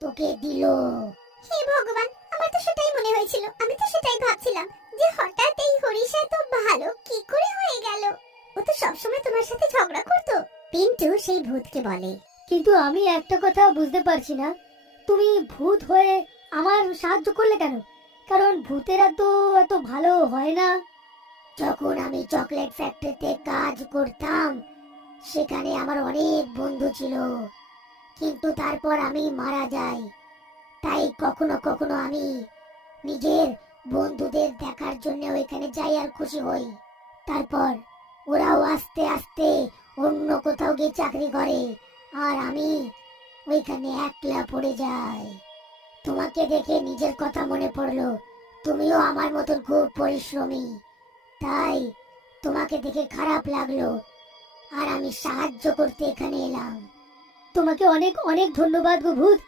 তোকে দিল। হে ভগবান, আমার তো সেটাই মনে হয়েছিল। আমি তো সেটাই ভাবছিলাম যে হঠাৎ এই হরিশ এত ভালো কি করে হয়ে গেল। ও তো সবসময় তোমার সাথে ঝগড়া করতো। পিন্টু সেই ভূতকে বলে, কিন্তু আমি একটা কথা বুঝতে পারছি না, তুমি ভূত হয়ে আমার সাহায্য করলে কেন? কারণ ভূতেরা তো এত ভালো হয় না। যখন আমি চকলেট ফ্যাক্টরিতে কাজ করতাম সেখানে আমার অনেক বন্ধু ছিল, কিন্তু তারপর আমি মারা যাই। তাই কখনো কখনো আমি নিজের বন্ধুদের দেখার জন্য ওইখানে যাই আর খুশি হই। তারপর ওরাও আস্তে আস্তে অন্য কোথাও গিয়ে চাকরি করে, আর আমি ওইখানে একলা পড়ে যাই। তোমাকে দেখে নিজের কথা মনে পড়লো, তুমিও আমার মতন খুব পরিশ্রমী, তাই তোমাকে দেখে খারাপ লাগলো আর আমি সাহায্য করতে এখানে এলাম। তোমাকে অনেক অনেক ধন্যবাদ গো ভূত।